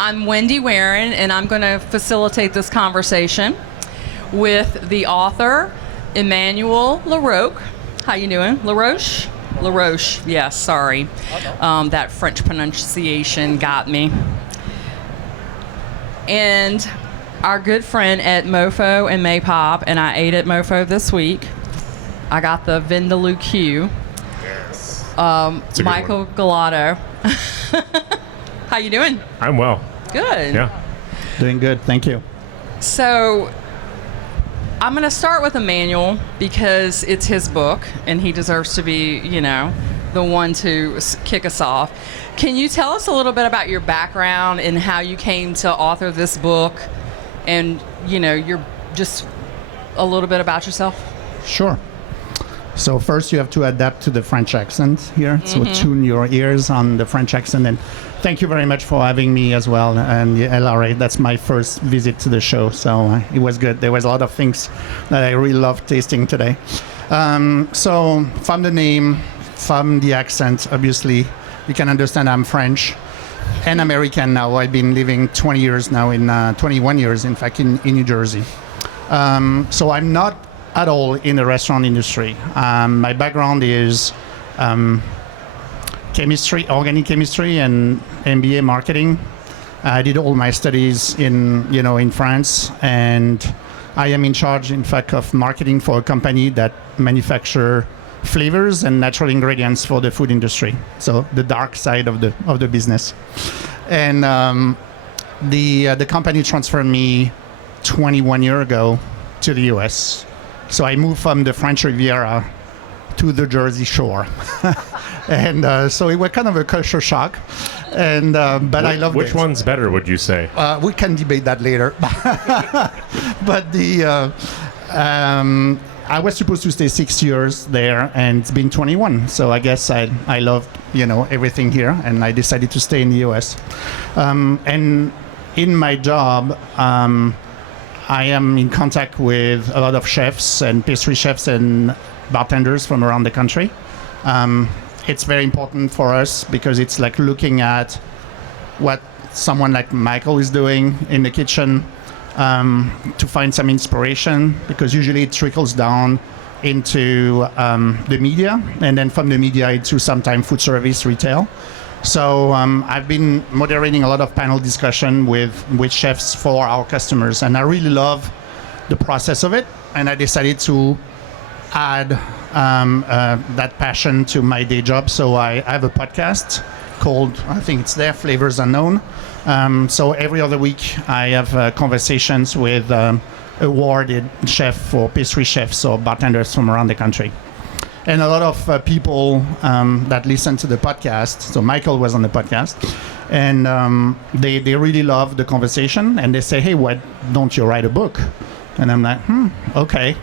I'm Wendy Warren, and I'm going to facilitate this conversation with the author, Emmanuel Laroche. How you doing? Laroche? Laroche, yes, sorry. That French pronunciation got me. And our good friend at MoPho and Maypop, and I ate at MoPho this week. I got the Vindaloo Q. Yes. Michael Gulotta. How you doing? I'm well. Good. Yeah. Doing good, thank you. So I'm going to start with Emmanuel because it's his book and he deserves to be, the one to kick us off. Can you tell us a little bit about your background and how you came to author this book and, you're just a little bit about yourself? Sure. So first you have to adapt to the French accent here. So tune your ears on the French accent. And thank you very much for having me as well. And LRA, that's my first visit to the show. So it was good. There was a lot of things that I really loved tasting today. So from the name, from the accent, obviously, you can understand I'm French and American now. I've been living 20 years now, 21 years, in fact, in New Jersey. So I'm not at all in the restaurant industry. My background is chemistry, organic chemistry, and MBA marketing. I did all my studies in France, and I am in charge, in fact, of marketing for a company that manufacture flavors and natural ingredients for the food industry. So the dark side of the business. And the company transferred me 21 years ago to the US. So I moved from the French Riviera to the Jersey Shore. And so it was kind of a culture shock. And but I loved it. Which one's better, would you say? We can debate that later. But I was supposed to stay 6 years there, and it's been 21. So I guess I loved everything here, and I decided to stay in the US. And in my job, I am in contact with a lot of chefs and pastry chefs and bartenders from around the country. It's very important for us because it's like looking at what someone like Michael is doing in the kitchen to find some inspiration, because usually it trickles down into the media, and then from the media into sometimes food service, retail. So I've been moderating a lot of panel discussion with chefs for our customers, and I really love the process of it. And I decided to add that passion to my day job. So I have a podcast called, I think it's there, Flavors Unknown. So every other week I have conversations with awarded chef for pastry chefs or bartenders from around the country. And a lot of people that listen to the podcast, so Michael was on the podcast, and they really love the conversation, and they say, hey, why don't you write a book? And I'm like, okay,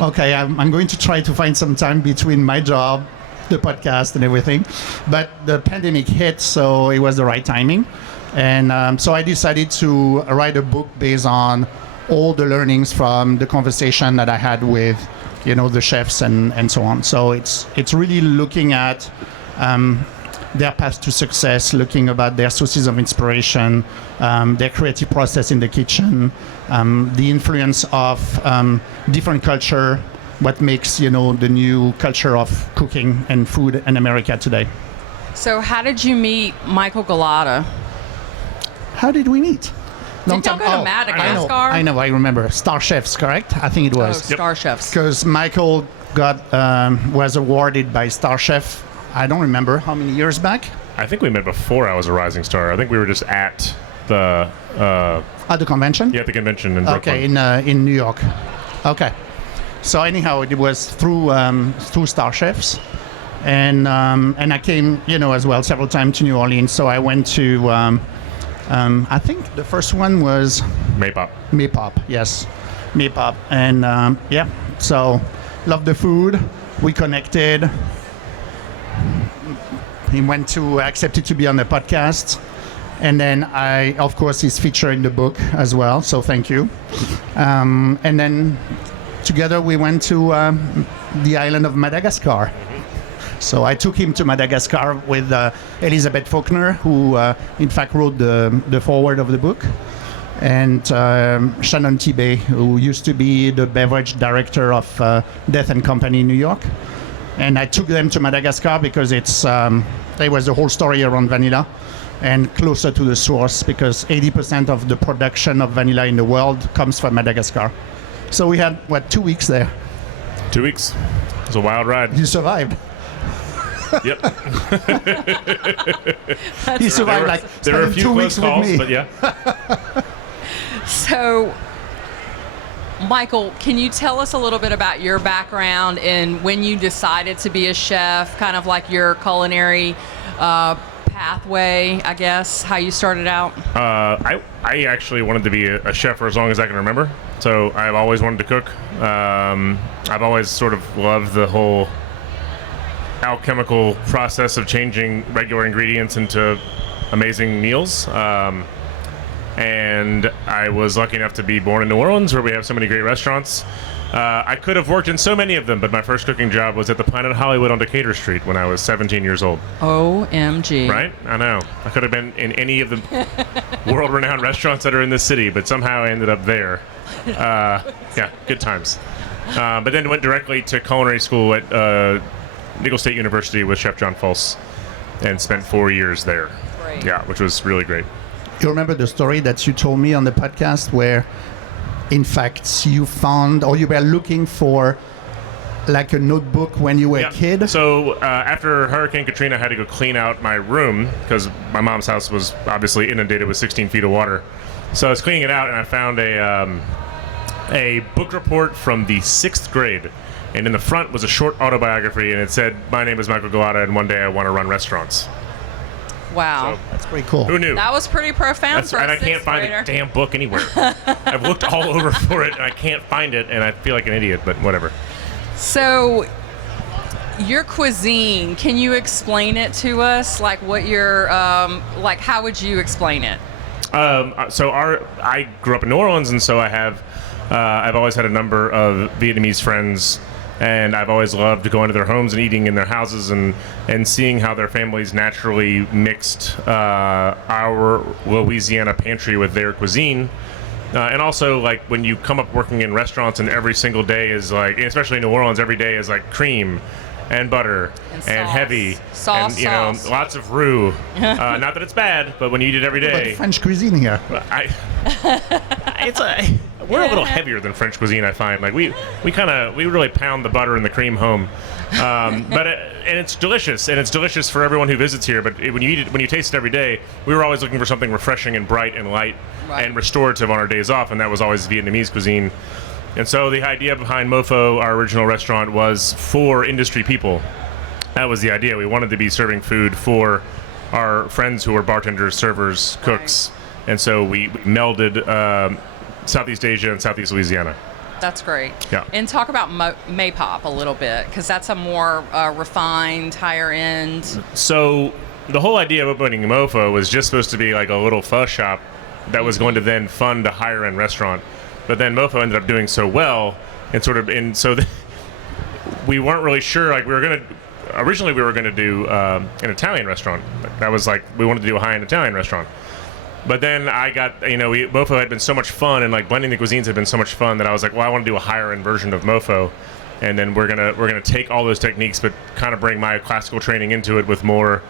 I'm going to try to find some time between my job, the podcast, and everything. But the pandemic hit, so it was the right timing. And so I decided to write a book based on all the learnings from the conversation that I had with the chefs and so on. So it's really looking at their path to success, looking about their sources of inspiration, their creative process in the kitchen, the influence of different culture, what makes the new culture of cooking and food in America today. So how did you meet Michael Gulotta? How did we meet? Did y'all go to Madagascar? I know, I remember. Star Chefs, correct? I think it was. Star Chefs. Because Michael was awarded by Star Chef, I don't remember how many years back. I think we met before I was a rising star. I think we were just at the... at the convention? Yeah, at the convention in Brooklyn. Okay, in New York. Okay. So anyhow, it was through Star Chefs. And I came, as well several times to New Orleans. So I went to... I think the first one was Maypop, yes, Maypop, and so loved the food. We connected. He went to accepted to be on the podcast, and then of course, he's featured in the book as well. So thank you. And then together we went to the island of Madagascar. So I took him to Madagascar with Elizabeth Faulkner, who in fact wrote the foreword of the book, and Shannon Tibet, who used to be the beverage director of Death and Company in New York. And I took them to Madagascar because there was a whole story around vanilla, and closer to the source, because 80% of the production of vanilla in the world comes from Madagascar. So we had, 2 weeks there. 2 weeks. It was a wild ride. You survived. Yep. He survived there were a few 2 close weeks with calls, me. but yeah. So, Michael, can you tell us a little bit about your background and when you decided to be a chef, kind of like your culinary pathway, I guess, how you started out? I actually wanted to be a chef for as long as I can remember. So I've always wanted to cook. I've always sort of loved the whole alchemical process of changing regular ingredients into amazing meals. And I was lucky enough to be born in New Orleans, where we have so many great restaurants. I could have worked in so many of them, but my first cooking job was at the Planet Hollywood on Decatur Street when I was 17 years old. OMG. Right? I know. I could have been in any of the world-renowned restaurants that are in this city, but somehow I ended up there. Yeah, good times. But then went directly to culinary school at Nicholls State University with Chef John Fulse and spent 4 years there. Great. Yeah, which was really great. You remember the story that you told me on the podcast where, in fact, you found, or you were looking for, like a notebook when you were a kid? So after Hurricane Katrina, I had to go clean out my room because my mom's house was obviously inundated with 16 feet of water. So I was cleaning it out, and I found a book report from the 6th grade. And in the front was a short autobiography, and it said, "My name is Michael Gulotta, and one day I want to run restaurants." Wow. So, That's pretty cool. who knew? That was pretty profound for a and I can't sixth find grader. the damn book anywhere. I've looked all over for it, and I can't find it, and I feel like an idiot, but whatever. So, your cuisine, can you explain it to us? Like what your, like how would you explain it? I grew up in New Orleans, and so I've always had a number of Vietnamese friends, and I've always loved going to their homes and eating in their houses and seeing how their families naturally mixed our Louisiana pantry with their cuisine. And also, like, when you come up working in restaurants and every single day is like, especially in New Orleans, every day is like cream and butter and heavy sauce, and lots of roux. Not that it's bad, but when you eat it every But day, French cuisine here. we're a little heavier than French cuisine, I find. Like we really pound the butter and the cream home, and it's delicious, and it's delicious for everyone who visits here. But when you eat it, when you taste it every day, we were always looking for something refreshing and bright and light and restorative on our days off, and that was always Vietnamese cuisine. And so the idea behind MoPho, our original restaurant, was for industry people. That was the idea. We wanted to be serving food for our friends who were bartenders, servers, cooks, and so we melded Southeast Asia and Southeast Louisiana. That's great. Yeah. And talk about Maypop a little bit, because that's a more refined, higher end. So the whole idea of opening MoPho was just supposed to be like a little pho shop that was going to then fund a higher end restaurant. But then MoPho ended up doing so well, and so we weren't really sure. Like originally we were gonna do an Italian restaurant. That was like we wanted to do a high-end Italian restaurant. But then MoPho had been so much fun, and like blending the cuisines had been so much fun that I was like, well, I want to do a higher-end version of MoPho, and then we're gonna take all those techniques, but kind of bring my classical training into it with more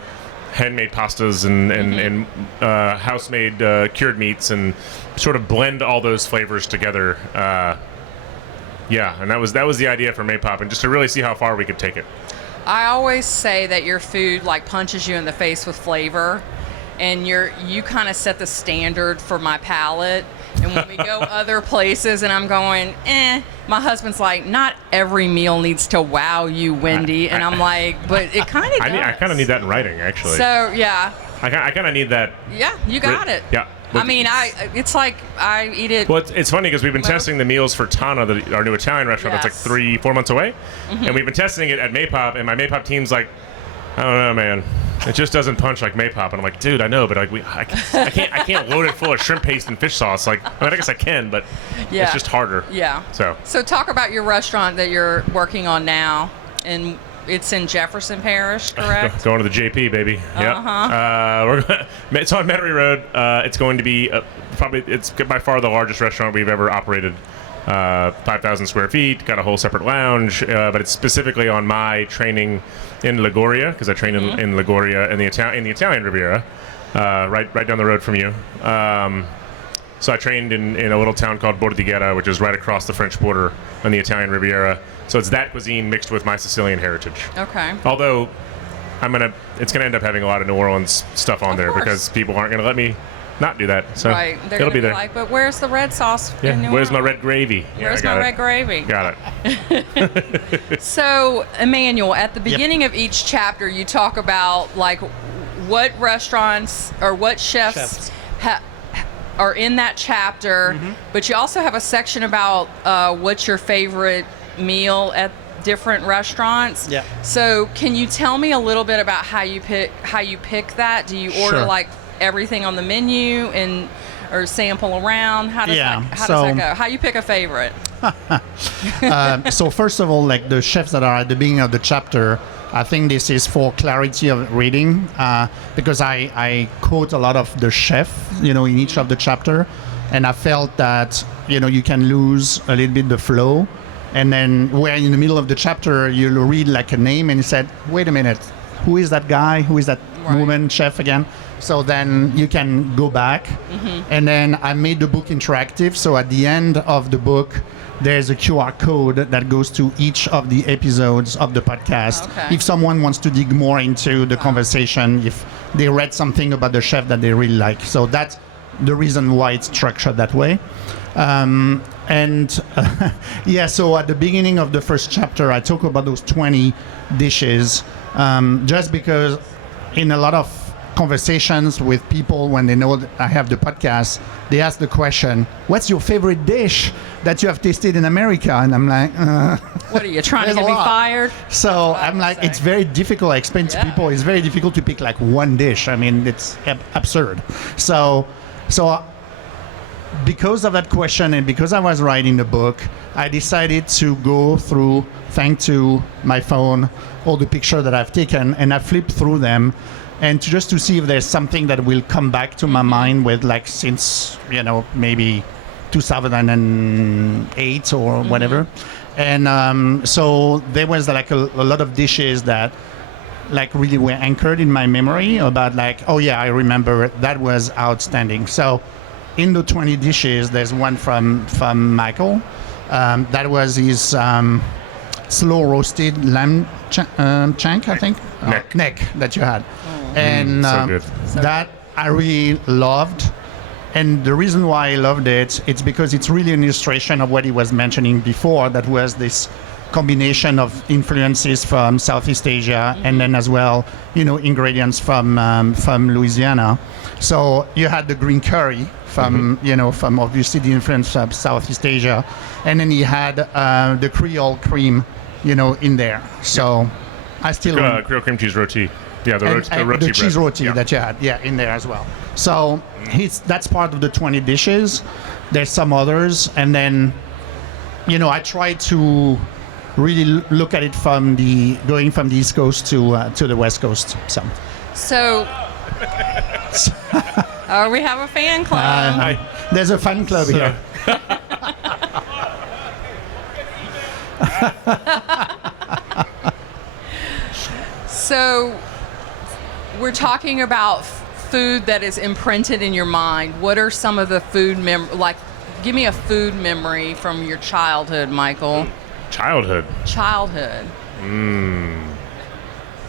handmade pastas and house-made cured meats, and sort of blend all those flavors together. And that was the idea for Maypop, and just to really see how far we could take it. I always say that your food like punches you in the face with flavor, and you kind of set the standard for my palate. And when we go other places and I'm going, my husband's like, not every meal needs to wow you, Wendy. And I'm like, but it kind of does. I kind of need that in writing, actually. So, yeah. I kind of need that. Yeah, you got it. Yeah. I mean, it's like I eat it. Well, it's funny because we've been testing the meals for Tana, our new Italian restaurant that's like 3-4 months away. And we've been testing it at Maypop, and my Maypop team's like, I don't know, man. It just doesn't punch like Maypop. And I'm like, dude, I know, but like I can't load it full of shrimp paste and fish sauce. Like, I guess I can, but it's just harder. Yeah. So talk about your restaurant that you're working on now, and it's in Jefferson Parish, correct? Going to the JP, baby. Yep. It's on Metairie Road. It's going to be it's by far the largest restaurant we've ever operated. 5,000 square feet, got a whole separate lounge, but it's specifically on my training in Liguria, because I trained in Liguria in the Italian Riviera, right down the road from you. So I trained in a little town called Bordighera, which is right across the French border on the Italian Riviera. So it's that cuisine mixed with my Sicilian heritage. Okay. Although it's gonna end up having a lot of New Orleans stuff on there because people aren't gonna let me not do that. So right. They're it'll be there. Like, but where's the red sauce? Yeah. Where's my red gravy? Where's my red gravy? Got it. So, Emmanuel, at the beginning of each chapter, you talk about like what restaurants or what chefs. Are in that chapter, but you also have a section about what's your favorite meal at different restaurants. Yeah. So can you tell me a little bit about how you pick that? Do you order Sure. like everything on the menu or sample around? How does that go? How you pick a favorite? So first of all, like the chefs that are at the beginning of the chapter, I think this is for clarity of reading, because I quote a lot of the chef, in each of the chapter, and I felt that, you can lose a little bit the flow. And then where in the middle of the chapter, you'll read like a name and you said, wait a minute, who is that guy? Who is that woman chef again? So then you can go back. And then I made the book interactive. So at the end of the book, there's a QR code that goes to each of the episodes of the podcast. Okay. If someone wants to dig more into the conversation, if they read something about the chef that they really like. So that's the reason why it's structured that way. So at the beginning of the first chapter, I talk about those 20 dishes, just because in a lot of conversations with people when they know that I have the podcast, they ask the question, what's your favorite dish that you have tasted in America? And I'm like, what are you trying to get me fired? So I'm like, it's very difficult. I explain to people, it's very difficult to pick like one dish. I mean, it's absurd. So because of that question and because I was writing the book, I decided to go through, thanks to my phone, all the pictures that I've taken, and I flipped through them, and just to see if there's something that will come back to my mind with like since, maybe 2008 or whatever. And so there was like a lot of dishes that like really were anchored in my memory about like, oh yeah, I remember that was outstanding. So in the 20 dishes, there's one from Michael. That was his slow roasted lamb shank, I think. Neck that you had. And so good. That I really loved. And the reason why I loved it, it's because it's really an illustration of what he was mentioning before. That was this combination of influences from Southeast Asia and then as well, ingredients from Louisiana. So you had the green curry from, from obviously the influence of Southeast Asia. And then he had the Creole cream, in there. So I still... Creole cream cheese roti. Yeah, the roti the cheese bread. roti that you had, in there as well. So that's part of the 20 dishes. There's some others. And then, I try to really look at it going from the East Coast to the West Coast. So we have a fan club. There's a fan club here. So we're talking about food that is imprinted in your mind. What are some of the food give me a food memory from your childhood, Michael. Childhood.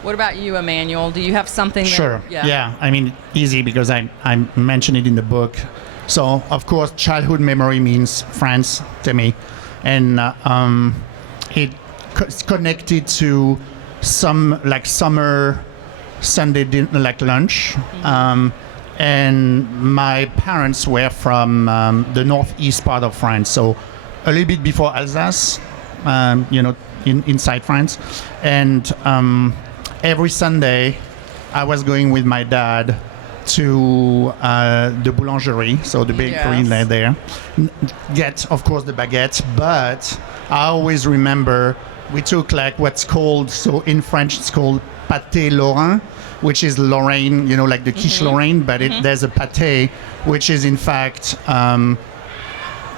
What about you, Emmanuel? Do you have something? Sure. Yeah. I mean, easy because I mentioned it in the book. So, of course, childhood memory means France to me. And it's connected to some like summer Sunday dinner, like lunch. And my parents were from the northeast part of France. So a little bit before Alsace, inside France. And every Sunday, I was going with my dad to the boulangerie, so the bakery there. Get, of course, the baguette, but I always remember we took like what's called, so in French it's called pâté lorrain, which is Lorraine, like the quiche Lorraine, but there's a pâté, which is in fact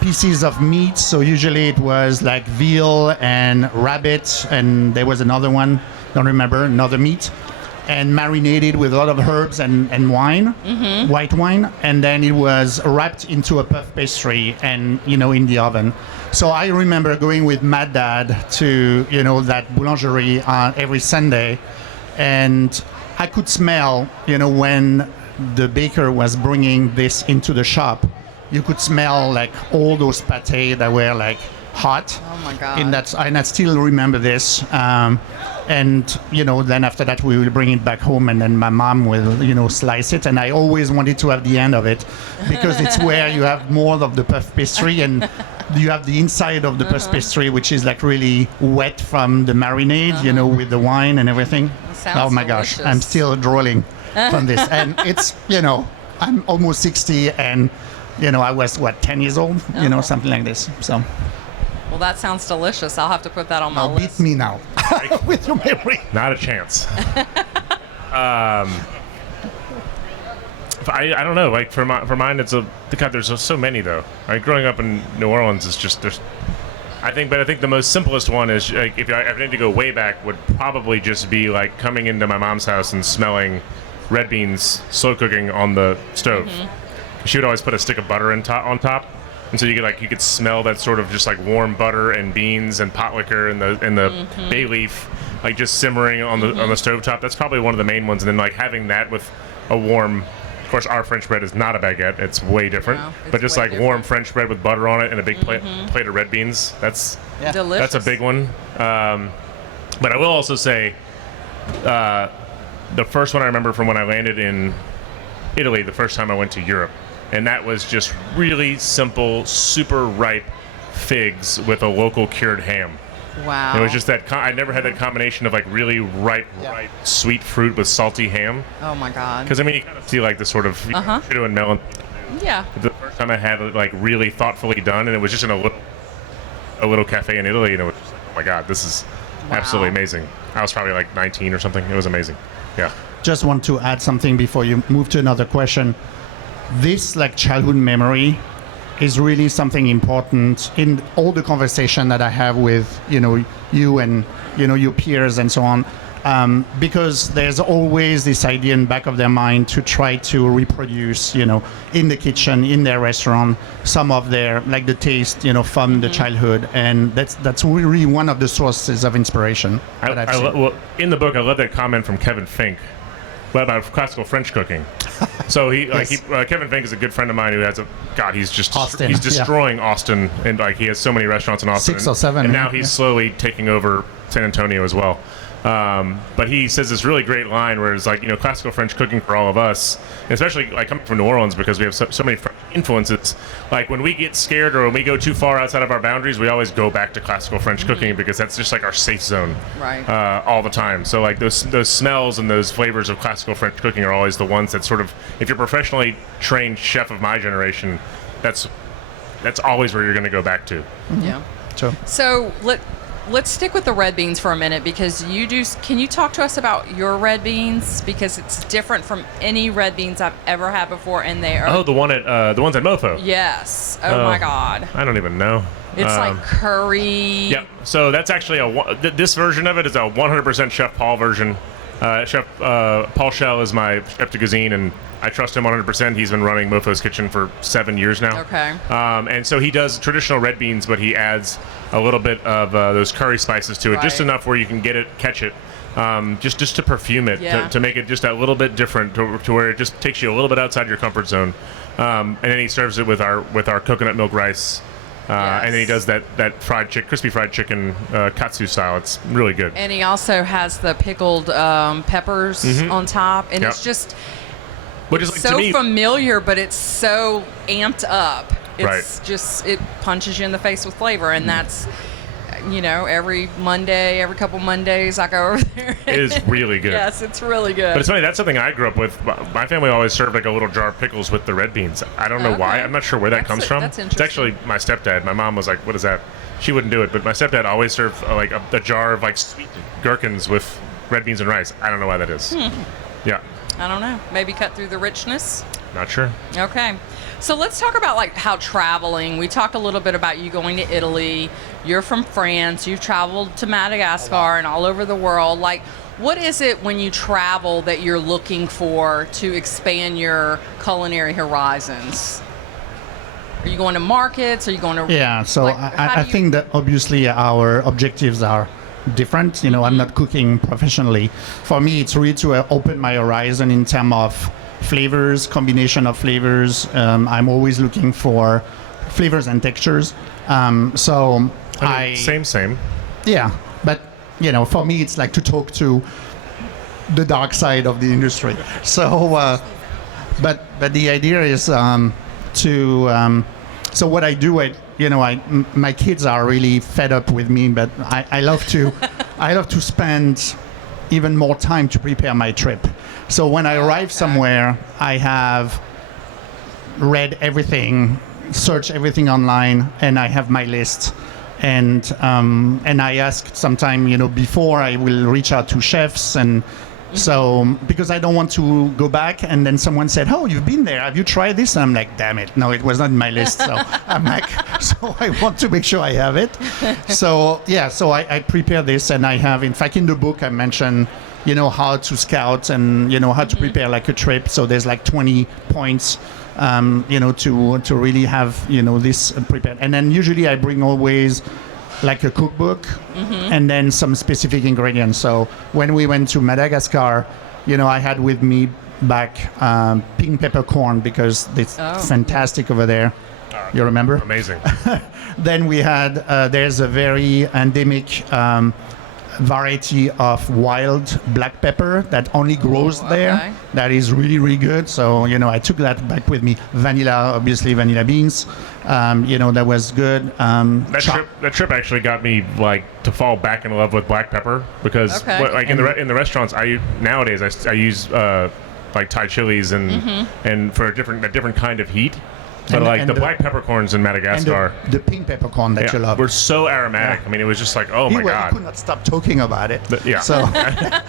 pieces of meat. So usually it was like veal and rabbit, and there was another one, don't remember, another meat, and marinated with a lot of herbs and wine, white wine, and then it was wrapped into a puff pastry and in the oven. So I remember going with my dad to that boulangerie every Sunday, and I could smell when the baker was bringing this into the shop. You could smell like all those pâtés that were like hot. Oh my God. And I still remember this. And then after that we will bring it back home, and then my mom will slice it. And I always wanted to have the end of it, because it's where you have more of the puff pastry, and you have the inside of the puff pastry, which is like really wet from the marinade, with the wine and everything. Oh my gosh, I'm still drooling from this. And it's, I'm almost 60, and I was 10 years old, something like this. So. Well, that sounds delicious. I'll have to put that on my list. Beat me now with your memory. Not a chance. I don't know. Like for mine, it's God. There's so many though. Like growing up in New Orleans, it's just there's. I think the most simplest one is like if I need to go way back, would probably just be like coming into my mom's house and smelling red beans slow cooking on the stove. She would always put a stick of butter on top. And so you could smell that sort of just like warm butter and beans and pot liquor and the bay leaf like just simmering on the stovetop. That's probably one of the main ones. And then like having that with a warm, of course our French bread is not a baguette, it's way different. No, but just like warm French bread with butter on it and a big plate of red beans. That's delicious. That's a big one. But I will also say the first one I remember from when I landed in Italy, the first time I went to Europe. And that was just really simple, super ripe figs with a local cured ham. Wow. It was just that, I never had that combination of like really ripe, sweet fruit with salty ham. Oh my God. Because I mean, you kind of see like the sort of potato and melon. Yeah. The first time I had it like really thoughtfully done, and it was just in a little cafe in Italy, and it was just like, oh my God, this is absolutely amazing. I was probably like 19 or something. It was amazing. Yeah. Just want to add something before you move to another question. This like childhood memory is really something important in all the conversation that I have with you and your peers and so on, because there's always this idea in the back of their mind to try to reproduce in the kitchen, in their restaurant, some of their like the taste from the childhood, and that's really one of the sources of inspiration that I've seen. Well, in the book I love that comment from Kevin Fink about classical French cooking. So Kevin Fink is a good friend of mine who has he's just Austin, he's destroying Austin, and like he has so many restaurants in Austin. 6 or 7, and now he's slowly taking over San Antonio as well. But he says this really great line where it's like, classical French cooking for all of us, especially like coming from New Orleans because we have so many French influences. Like when we get scared or when we go too far outside of our boundaries, we always go back to classical French cooking because that's just like our safe zone, right? All the time. So like those smells and those flavors of classical French cooking are always the ones that sort of, if you're a professionally trained chef of my generation, that's always where you're going to go back to. Yeah. Sure. So let's stick with the red beans for a minute, because can you talk to us about your red beans, because it's different from any red beans I've ever had before, and they are the ones at MoPho. Yes. Oh my God. I don't even know. It's like curry. Yep. So that's actually this version of it is a 100% Chef Paul version. Chef Paul Schell is my chef de cuisine, and I trust him 100%. He's been running MoPho's Kitchen for 7 years now. Okay. And so he does traditional red beans, but he adds a little bit of those curry spices to it, just enough where you can catch it, just to perfume it, to make it just a little bit different, to where it just takes you a little bit outside your comfort zone. And then he serves it with our coconut milk rice. And then he does that crispy fried chicken katsu style. It's really good. And he also has the pickled peppers on top, and it's just so familiar, but it's so amped up. It's just, it punches you in the face with flavor, and that's, every Monday, every couple Mondays, I go over there. It is really good. Yes, it's really good. But it's funny, that's something I grew up with. My family always served like a little jar of pickles with the red beans. I don't know why. I'm not sure where that comes from. That's It's actually my stepdad. My mom was like, what is that? She wouldn't do it, but my stepdad always served like a jar of like sweet gherkins with red beans and rice. I don't know why that is. Yeah. I don't know. Maybe cut through the richness. Not sure. Okay. So let's talk about like how traveling. We talked a little bit about you going to Italy. You're from France. You've traveled to Madagascar and all over the world. Like, what is it when you travel that you're looking for to expand your culinary horizons? Are you going to markets? Are you going to... Yeah, so like, I think that obviously our objectives are different. I'm not cooking professionally. For me, it's really to open my horizon in terms of flavors, combination of flavors. I'm always looking for flavors and textures. Same. Yeah, but for me, it's like to talk to the dark side of the industry. So, but the idea is so what I do, my kids are really fed up with me, but I love to spend even more time to prepare my trip. So when I arrive somewhere, I have read everything, searched everything online, and I have my list. And I ask sometime, before I will reach out to chefs and. So, because I don't want to go back and then someone said, oh, you've been there. Have you tried this? And I'm like, damn it. No, it was not in my list. So I'm like, so I want to make sure I have it. So, so I prepare this and I have, in fact, in the book, I mentioned, how to scout and, how to prepare like a trip. So there's like 20 points, to really have, this prepared. And then usually I bring always like a cookbook and then some specific ingredients. So when we went to Madagascar, I had with me back pink peppercorn because it's fantastic over there. You remember? Amazing. Then we had, there's a very endemic variety of wild black pepper that only grows there. That is really, really good. So, I took that back with me. Obviously vanilla beans. That was good. That trip actually got me like to fall back in love with black pepper because in the restaurants nowadays I use like Thai chilies and for a different kind of heat. But the black peppercorns in Madagascar, and the pink peppercorn that you love, were so aromatic. I mean, it was just like, oh my god! I could not stop talking about it. So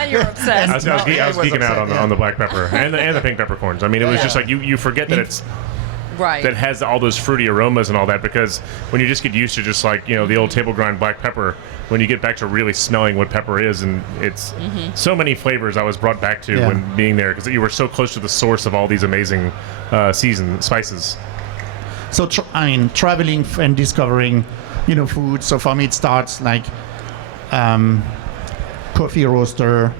you're obsessed. I was geeking out on the black pepper and the pink peppercorns. I mean, it was just like you forget that it's that has all those fruity aromas and all that, because when you just get used to just like the old table grind black pepper, when you get back to really smelling what pepper is, and it's so many flavors I was brought back to when being there, because you were so close to the source of all these amazing seasoned spices. So, traveling and discovering, food. So for me, it starts like coffee roaster,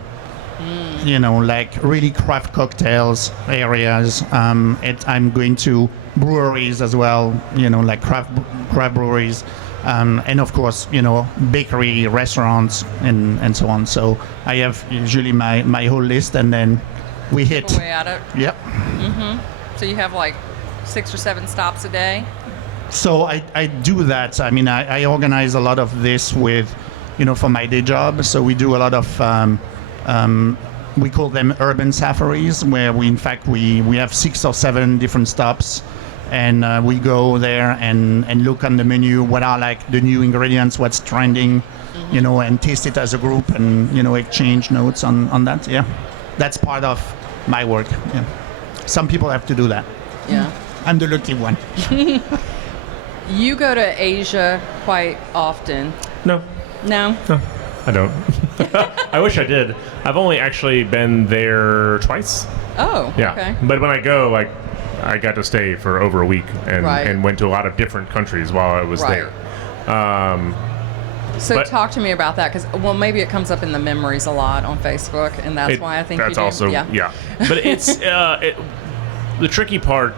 like really craft cocktails areas. I'm going to breweries as well, like craft breweries. And of course, bakery, restaurants, and so on. So I have usually my whole list, and then we hit. Way at it. Yep. So you have like 6 or 7 stops a day? So I do that. I mean, I organize a lot of this with, for my day job. So we do a lot of, we call them urban safaris, where we have 6 or 7 different stops. And we go there and look on the menu, what are like the new ingredients, what's trending, and taste it as a group and, exchange notes on that. Yeah, that's part of my work. Yeah. Some people have to do that. Yeah. I'm the lucky one. You go to Asia quite often. No, I don't. I wish I did. I've only actually been there twice. Oh, yeah. Okay. But when I go, like, I got to stay for over a week and went to a lot of different countries while I was there. So talk to me about that, because maybe it comes up in the memories a lot on Facebook, and that's why I think that's you do. Also yeah. But it's the tricky part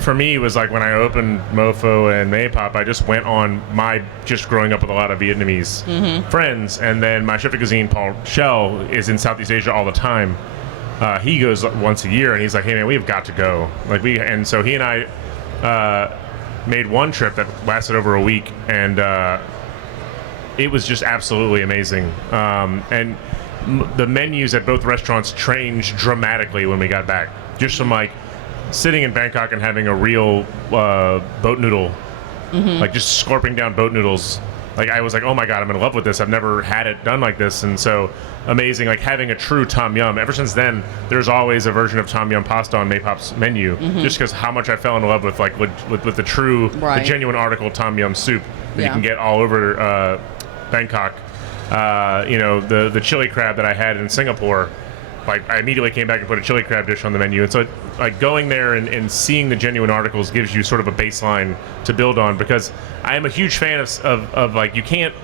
for me was like when I opened MoPho and Maypop, I just went on my just growing up with a lot of Vietnamese friends, and then my chef de cuisine Paul Schell is in Southeast Asia all the time. He goes once a year, and he's like, "Hey man, we've got to go." So he and I made one trip that lasted over a week, and it was just absolutely amazing. And the menus at both restaurants changed dramatically when we got back. Just from like sitting in Bangkok and having a real boat noodle, like just scorping down boat noodles. Like I was like, oh my god, I'm in love with this. I've never had it done like this, and so amazing. Like having a true tom yum. Ever since then, there's always a version of tom yum pasta on Maypop's menu, just because how much I fell in love with like with the true, the genuine article tom yum soup that you can get all over Bangkok. You know, the chili crab that I had in Singapore. Like I immediately came back and put a chili crab dish on the menu, and so like going there and seeing the genuine articles gives you sort of a baseline to build on, because I am a huge fan of like you can't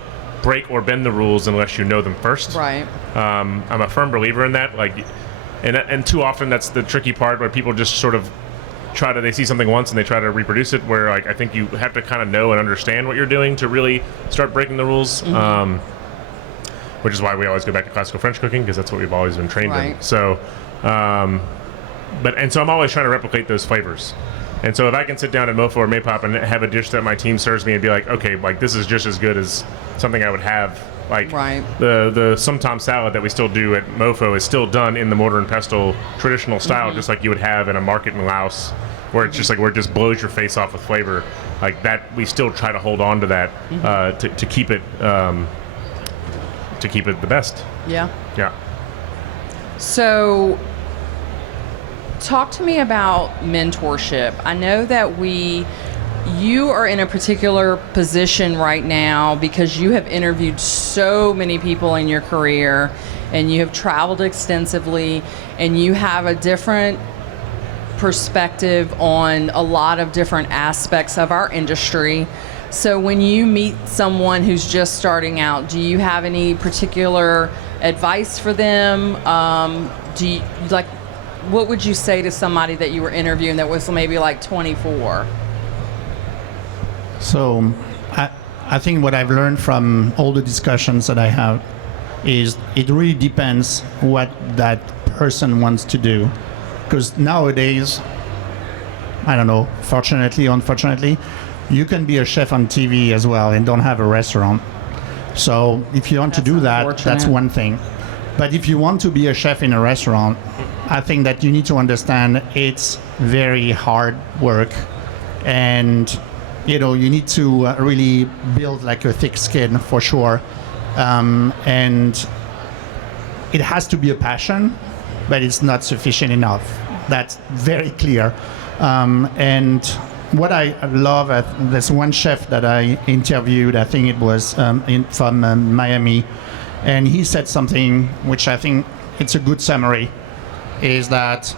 break or bend the rules unless you know them first. Right. I'm a firm believer in that. Like, and too often that's the tricky part where people just sort of they see something once and they try to reproduce it. Where like I think you have to kind of know and understand what you're doing to really start breaking the rules. Which is why we always go back to classical French cooking, because that's what we've always been trained in. So, so I'm always trying to replicate those flavors. And so if I can sit down at MoPho or Maypop and have a dish that my team serves me and be like, okay, like this is just as good as something I would have. Like the sum tom salad that we still do at MoPho is still done in the mortar and pestle traditional style, just like you would have in a market in Laos, where it's just like where it just blows your face off with flavor. Like that, we still try to hold on to that to keep it. To keep it the best. Yeah. So, talk to me about mentorship. I know that you are in a particular position right now because you have interviewed so many people in your career, and you have traveled extensively, and you have a different perspective on a lot of different aspects of our industry. So when you meet someone who's just starting out, do you have any particular advice for them? What would you say to somebody that you were interviewing that was maybe like 24? So I think what I've learned from all the discussions that I have is it really depends what that person wants to do. Because nowadays, I don't know, fortunately, unfortunately, you can be a chef on TV as well and don't have a restaurant. So if you want to do that, that's one thing. But if you want to be a chef in a restaurant, I think that you need to understand it's very hard work, and you need to really build like a thick skin for sure. And it has to be a passion, but it's not sufficient enough. That's very clear. And what I love, there's one chef that I interviewed, I think it was from Miami, and he said something which I think it's a good summary, is that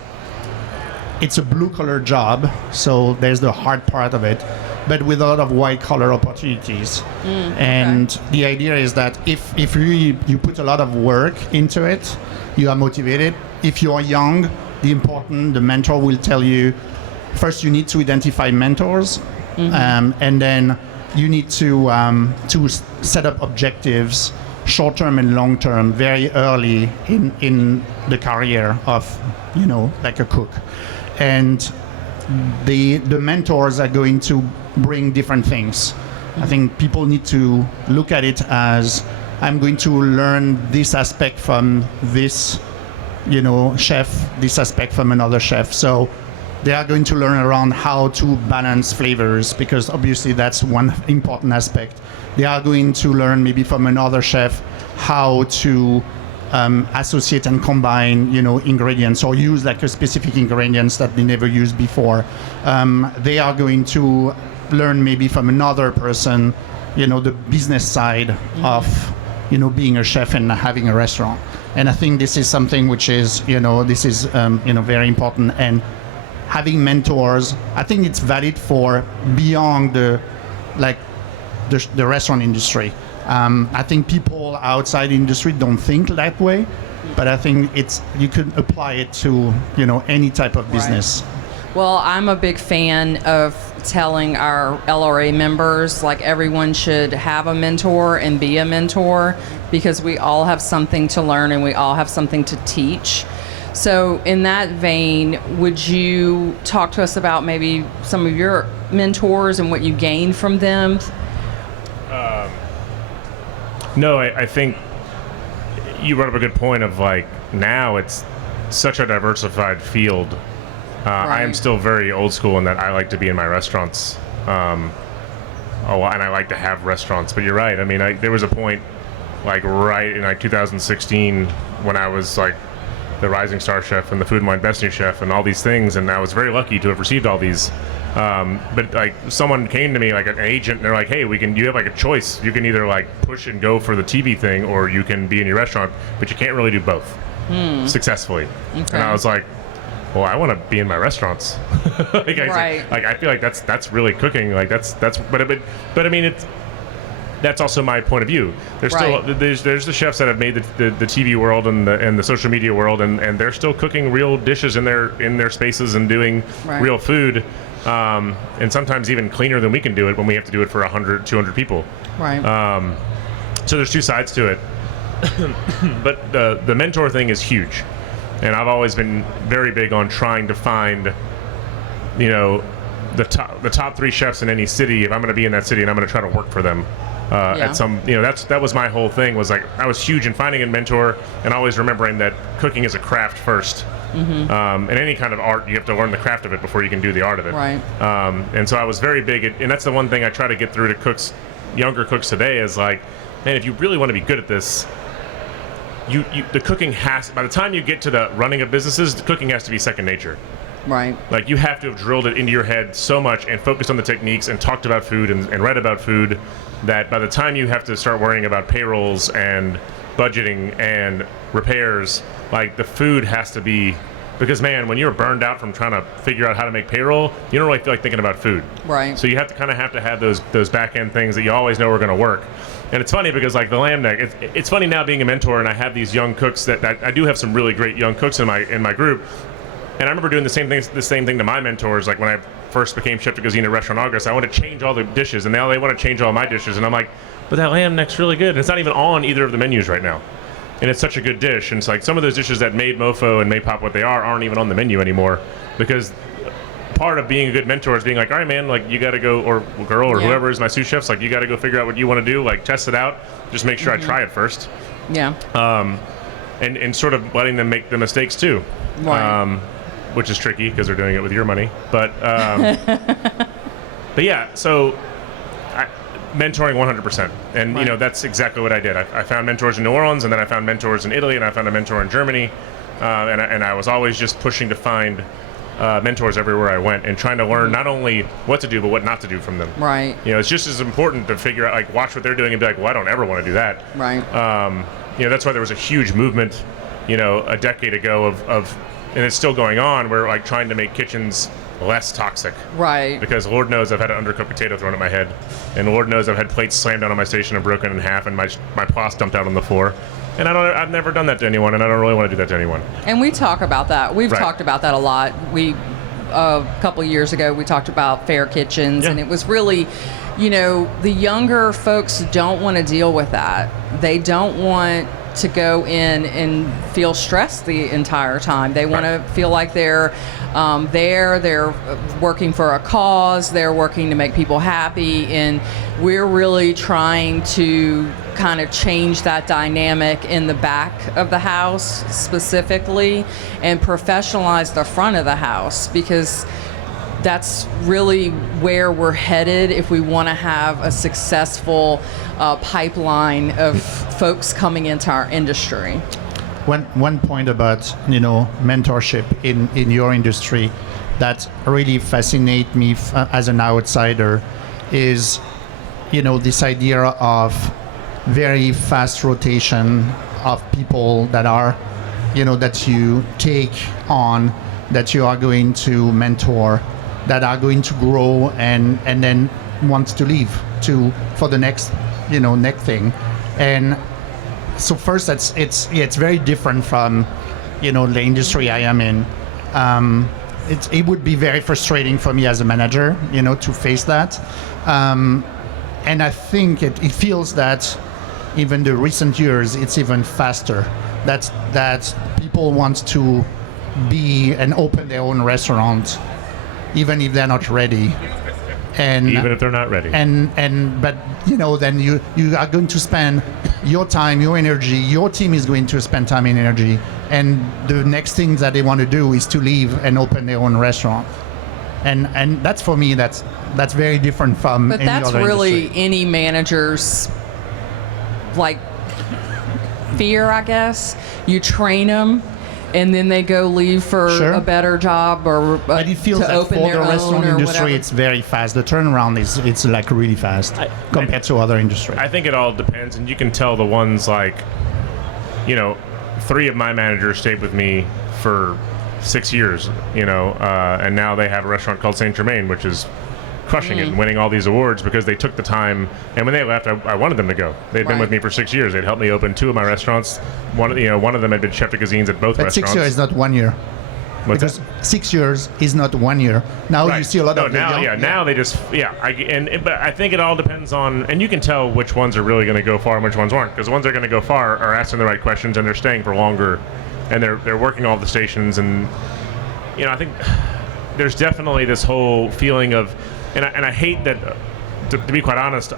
it's a blue-collar job, so there's the hard part of it, but with a lot of white-collar opportunities. And the idea is that if really you put a lot of work into it, you are motivated. If you are young, the mentor will tell you, first, you need to identify mentors, and then you need to set up objectives, short-term and long-term, very early in the career of, like a cook. And the mentors are going to bring different things. I think people need to look at it as, I'm going to learn this aspect from this, chef, this aspect from another chef. So they are going to learn around how to balance flavors, because obviously that's one important aspect. They are going to learn maybe from another chef how to associate and combine, ingredients, or use like a specific ingredients that they never used before. They are going to learn maybe from another person, the business side of, being a chef and having a restaurant. And I think this is something which is, very important. And having mentors, I think it's valid for beyond the restaurant industry. I think people outside the industry don't think that way, but I think you can apply it to any type of business. Well, I'm a big fan of telling our LRA members, like, everyone should have a mentor and be a mentor, because we all have something to learn and we all have something to teach. So in that vein, would you talk to us about maybe some of your mentors and what you gained from them? No, I think you brought up a good point of like now it's such a diversified field. I am still very old school in that I like to be in my restaurants a lot, and I like to have restaurants. But you're right. I mean, there was a point like right in like 2016 when I was like the Rising Star Chef and the Food and Wine Best New Chef and all these things, and I was very lucky to have received all these. But like someone came to me, like an agent, and they're like, "Hey, you have like a choice. You can either like push and go for the TV thing, or you can be in your restaurant, but you can't really do both successfully." Okay. And I was like, "Well, I want to be in my restaurants." I feel like that's really cooking. Like but I mean that's also my point of view. There's still there's the chefs that have made the TV world and the social media world, and they're still cooking real dishes in their spaces and doing real food, and sometimes even cleaner than we can do it when we have to do it for 100, 200 people. Right. So there's two sides to it, but the mentor thing is huge, and I've always been very big on trying to find, the top 3 chefs in any city. If I'm going to be in that city, and I'm going to try to work for them. At some, that was my whole thing. Was like I was huge in finding a mentor and always remembering that cooking is a craft first. In any kind of art, you have to learn the craft of it before you can do the art of it. Right. And so I was very big and that's the one thing I try to get through to cooks, younger cooks today, is like, man, if you really want to be good at this, the cooking has. By the time you get to the running of businesses, the cooking has to be second nature. Right. Like you have to have drilled it into your head so much and focused on the techniques and talked about food and read about food that by the time you have to start worrying about payrolls and budgeting and repairs, like the food has to be, because man, when you're burned out from trying to figure out how to make payroll, you don't really feel like thinking about food. Right. So you have to have those back end things that you always know are going to work. And it's funny because like the lamb neck, it's funny now being a mentor and I have these young cooks that I do have some really great young cooks in my group. And I remember doing the same thing to my mentors. Like when I first became chef de cuisine at Restaurant August, I want to change all the dishes, and now they want to change all my dishes. And I'm like, but that lamb neck's really good. And it's not even on either of the menus right now. And it's such a good dish. And it's like some of those dishes that made MoPho and Maypop what they aren't even on the menu anymore. Because part of being a good mentor is being like, all right, man, like you got to go, or girl, or whoever is my sous chefs, like you got to go figure out what you want to do. Like test it out. Just make sure I try it first. Yeah. And sort of letting them make the mistakes too. Right. Which is tricky because they're doing it with your money, but yeah. So, mentoring 100%, and that's exactly what I did. I found mentors in New Orleans, and then I found mentors in Italy, and I found a mentor in Germany, and I was always just pushing to find mentors everywhere I went, and trying to learn not only what to do but what not to do from them. Right. It's just as important to figure out, like, watch what they're doing and be like, well, I don't ever want to do that. Right. That's why there was a huge movement, a decade ago of and it's still going on, where like trying to make kitchens less toxic. Right. Because Lord knows I've had an undercooked potato thrown at my head, and Lord knows I've had plates slammed down on my station and broken in half, and my pasta dumped out on the floor. And I've never done that to anyone, and I don't really want to do that to anyone. And we talk about that. We've talked about that a lot. A couple years ago, we talked about fair kitchens, and it was really, the younger folks don't want to deal with that. They don't want to go in and feel stressed the entire time. They want to feel like they're working for a cause, they're working to make people happy, and we're really trying to kind of change that dynamic in the back of the house specifically and professionalize the front of the house, because that's really where we're headed if we want to have a successful pipeline of folks coming into our industry. One point about mentorship in your industry that really fascinates me as an outsider is this idea of very fast rotation of people that are that you take on, that you are going to mentor, that are going to grow and then want to leave for the next next thing. And so first it's very different from the industry I am in. It would be very frustrating for me as a manager to face that, and I think it feels that even the recent years it's even faster, that people want to be and open their own restaurant even if they're not ready, and even if they're not ready, but then you are going to spend your time, your energy, your team is going to spend time and energy, and the next thing that they want to do is to leave and open their own restaurant. And that's, for me, that's very different from But any that's other really industry. any manager's like fear, I guess. You train them, and then they go leave for Sure. a better job or But it feels to that open for their the own restaurant or industry, whatever. it's very fast. The turnaround it's like really fast compared to other industries. I think it all depends, and you can tell the ones like, 3 of my managers stayed with me for 6 years, and now they have a restaurant called Saint Germain, which is crushing it and winning all these awards because they took the time. And when they left, I wanted them to go. They'd been Right. with me for 6 years. They'd helped me open 2 of my restaurants. One of them had been chef de cuisines at both But restaurants. 6 years is not 1 year. What's Because that? 6 years is not 1 year. Now you see a lot no, of the now, young- now they just but I think it all depends on, and you can tell which ones are really going to go far and which ones aren't, because the ones that are going to go far are asking the right questions and they're staying for longer, and they're working all the stations, and I think there's definitely this whole feeling of, and I hate that, to be quite honest,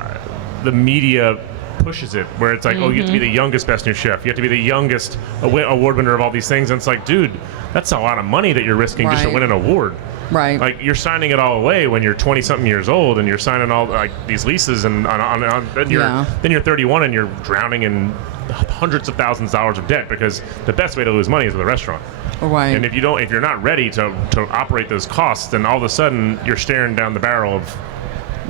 the media pushes it where it's like, oh, you have to be the youngest best new chef, you have to be the youngest award winner of all these things, and it's like, dude, that's a lot of money that you're risking just to Right. win an award. Right. Like, you're signing it all away when you're 20 something years old, and you're signing all like these leases, and then you're 31 and you're drowning in hundreds of thousands of dollars of debt, because the best way to lose money is with a restaurant. Right. And if you're not ready to operate those costs, then all of a sudden you're staring down the barrel of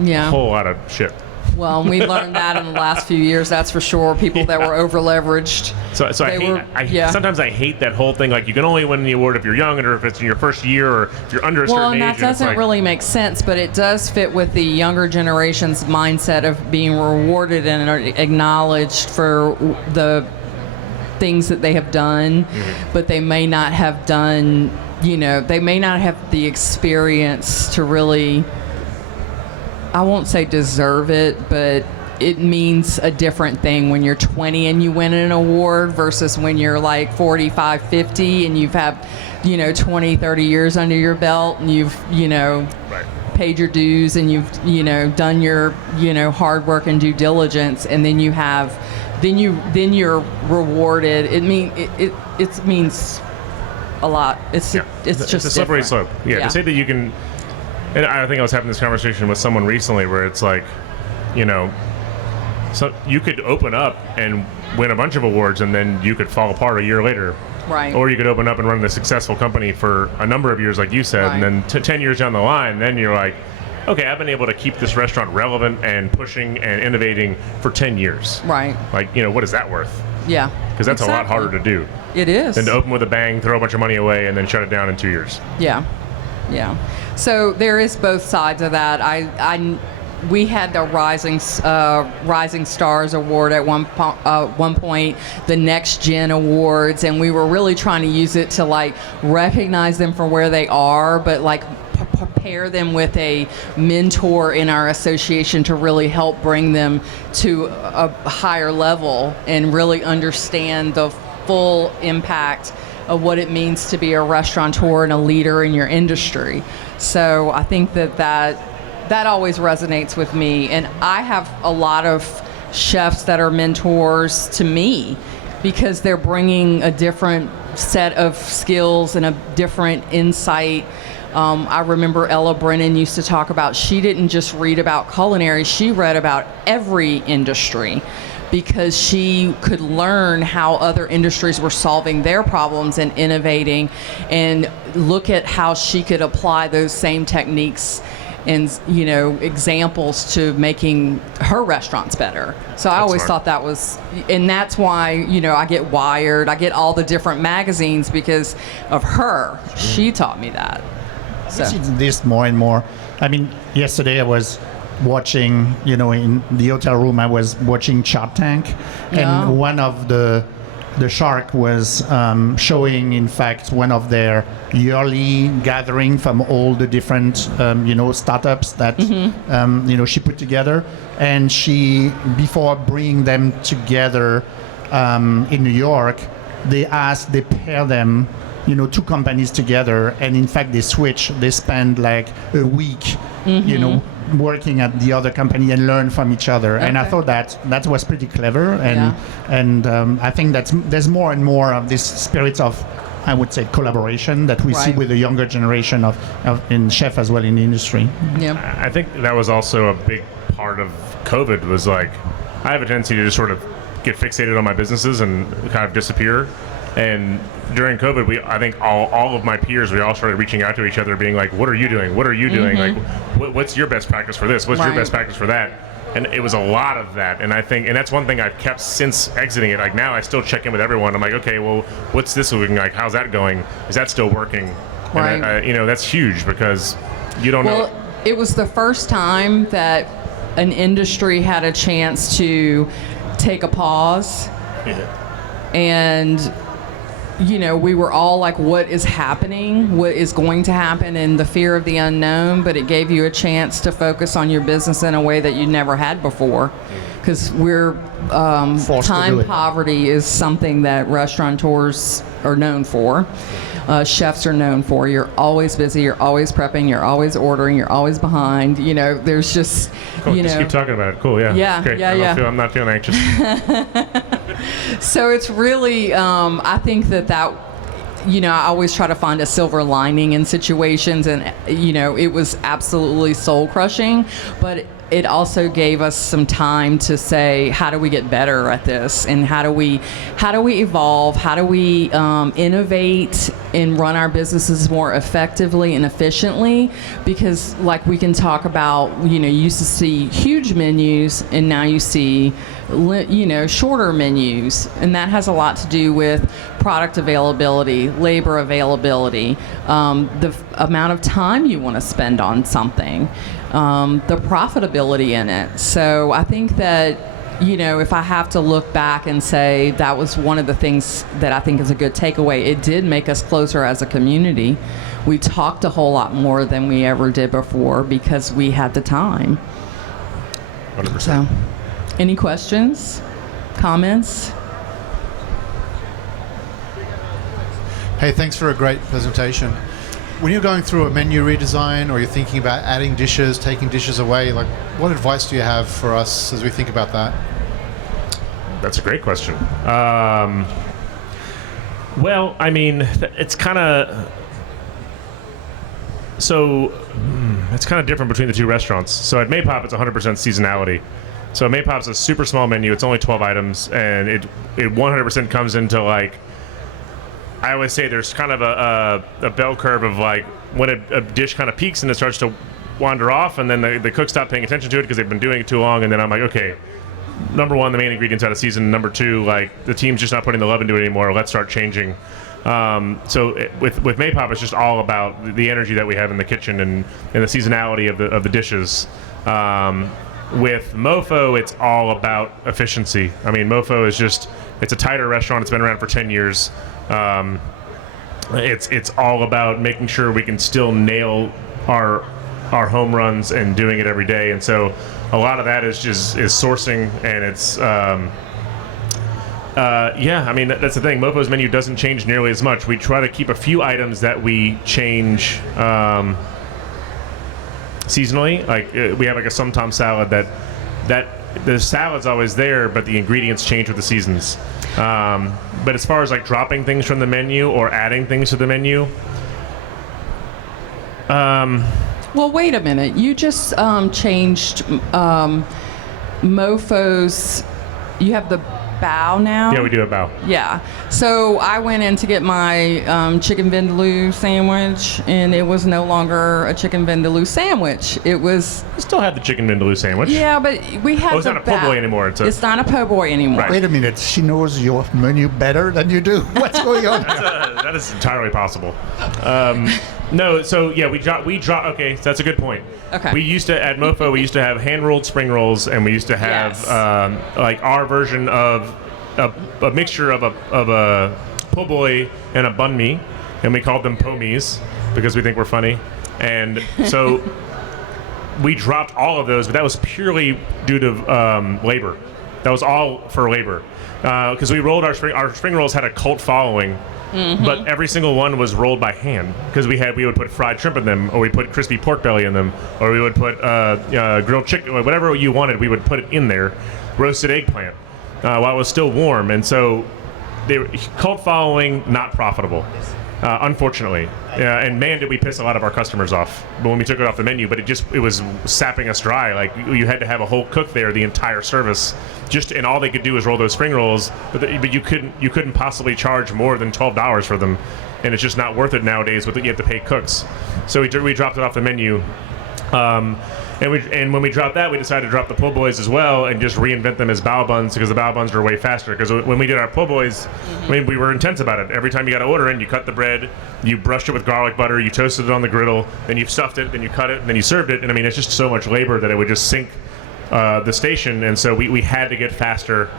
yeah. a whole lot of shit. Well, and we learned that in the last few years, that's for sure. People that were over leveraged. So sometimes I hate that whole thing. Like, you can only win the award if you're young, or if it's in your first year, or if you're under a certain Well, and age. that doesn't really make sense, but it does fit with the younger generation's mindset of being rewarded and acknowledged for the things that they have done, but they may not have done, they may not have the experience to really, I won't say deserve it, but it means a different thing when you're 20 and you win an award versus when you're like 45, 50 and you've had, 20, 30 years under your belt, and you've, Right. paid your dues, and you've, done your, hard work and due diligence, and then then you're rewarded. It means a lot. It's just a slippery different. slope. Yeah, to say that you can. And I think I was having this conversation with someone recently where it's like, so you could open up and win a bunch of awards, and then you could fall apart a year later. Right. Or you could open up and run a successful company for a number of years, like you said, Right. and then 10 years down the line, then you're like, okay, I've been able to keep this restaurant relevant and pushing and innovating for 10 years. Right. Like, what is that worth? Yeah. Because that's a lot harder to do It is. than to open with a bang, throw a bunch of money away, and then shut it down in 2 years. Yeah. Yeah. So there is both sides of that. We had the Rising Stars Award at one point, the Next Gen Awards, and we were really trying to use it to like recognize them for where they are, but like pair them with a mentor in our association to really help bring them to a higher level and really understand the full impact of what it means to be a restaurateur and a leader in your industry. So I think that always resonates with me. And I have a lot of chefs that are mentors to me because they're bringing a different set of skills and a different insight. I remember Ella Brennan used to talk about, she didn't just read about culinary, she read about every industry, because she could learn how other industries were solving their problems and innovating, and look at how she could apply those same techniques and examples to making her restaurants better. So I always thought that was, and that's why I get Wired, I get all the different magazines because of her. She taught me that. So. I see this more and more. I mean, yesterday I was watching, in the hotel room, I was watching Shark Tank, and one of the shark was showing, in fact, one of their yearly gathering from all the different, startups that, she put together. And she, before bringing them together in New York, they pair them, two companies together, and in fact they switch. They spend like a week, working at the other company and learn from each other. And I Okay. thought that was pretty clever. And I think there's more and more of this spirit of, I would say, collaboration that we see Right. with the younger generation of in chef as well in the industry. Yeah. I think that was also a big part of COVID was like, I have a tendency to just sort of get fixated on my businesses and kind of disappear. And during COVID, I think all of my peers, we all started reaching out to each other, being like, "What are you doing? What are you doing? Like, what's your best practice for this? What's your Right. best practice for that?" And it was a lot of that. And I think, and that's one thing I've kept since exiting it. Like now, I still check in with everyone. I'm like, okay, well, what's this looking like? How's that going? Is that still working? Right. And that's huge because you don't know. Well, it was the first time that an industry had a chance to take a pause, and we were all like, what is happening? What is going to happen? And the fear of the unknown, but it gave you a chance to focus on your business in a way that you never had before. Because we're, Forced to do time it. poverty is something that restaurateurs are known for. Chefs are known for. You're always busy, you're always prepping, you're always ordering, you're always behind. There's just, Cool, just keep talking about it. Cool, yeah. Yeah, Okay. yeah. I'm not feeling anxious. So it's really, I think that I always try to find a silver lining in situations, and it was absolutely soul crushing, but it also gave us some time to say, how do we get better at this, and how do we evolve, how do we innovate and run our businesses more effectively and efficiently? Because like we can talk about, you used to see huge menus, and now you see shorter menus, and that has a lot to do with product availability, labor availability, the amount of time you want to spend on something, the profitability in it. So I think that if I have to look back and say that was one of the things that I think is a good takeaway, it did make us closer as a community. We talked a whole lot more than we ever did before because we had the time. 100%. So, any questions, comments? Hey, thanks for a great presentation. When you're going through a menu redesign or you're thinking about adding dishes, taking dishes away, like what advice do you have for us as we think about that? That's a great question. Well, I mean, it's kind of different between the two restaurants. So at Maypop, it's 100% seasonality. So Maypop's a super small menu. It's only 12 items, and it 100% comes into like, I always say there's kind of a bell curve of like when a dish kind of peaks and it starts to wander off, and then the cooks stop paying attention to it because they've been doing it too long, and then I'm like, okay, number one, the main ingredient's out of season. Number two, like the team's just not putting the love into it anymore. Let's start changing. With Maypop, it's just all about the energy that we have in the kitchen and the seasonality of the dishes. With MoPho, it's all about efficiency. I mean, MoPho is it's a tighter restaurant. It's been around for 10 years. It's all about making sure we can still nail our home runs and doing it every day. And so a lot of that is sourcing, and it's I mean, that's the thing. MoPho's menu doesn't change nearly as much. We try to keep a few items that we change seasonally. Like we have like a Sum Tom salad that the salad's always there, but the ingredients change with the seasons. But as far as like dropping things from the menu or adding things to the menu, Well, wait a minute. You just changed MoPho's. You have the bao now? yeah, we do a bao. Yeah. So I went in to get my chicken vindaloo sandwich, and it was no longer a chicken vindaloo sandwich. It was... We still have the chicken vindaloo sandwich. Yeah, but we had it's not a po' boy anymore. It's not a po' boy anymore. Right. Wait a minute, she knows your menu better than you do. What's going on? That is entirely possible. No, so yeah, we drop. Okay, so that's a good point. Okay. We used to at MoPho, we used to have hand rolled spring rolls, and we used to have Yes. like our version of a mixture of a po' boy and a banh mi, and we called them po' mis because we think we're funny, and so we dropped all of those, but that was purely due to labor. That was all for labor. Because we rolled our spring rolls had a cult following, but every single one was rolled by hand. Because we would put fried shrimp in them, or we put crispy pork belly in them, or we would put grilled chicken, whatever you wanted, we would put it in there. Roasted eggplant while it was still warm, and so they were cult following, not profitable. Unfortunately, and man, did we piss a lot of our customers off when we took it off the menu. But it was sapping us dry. Like you had to have a whole cook there the entire service, and all they could do was roll those spring rolls. But you couldn't possibly charge more than $12 for them, and it's just not worth it nowadays. You have to pay cooks, so we dropped it off the menu. And when we dropped that, we decided to drop the po' boys as well and just reinvent them as bao buns, because the bao buns are way faster. Because when we did our po' boys, I mean, we were intense about it. Every time you got an order in, you cut the bread, you brushed it with garlic butter, you toasted it on the griddle, then you stuffed it, then you cut it, and then you served it. And I mean, it's just so much labor that it would just sink the station. And so we had to get faster.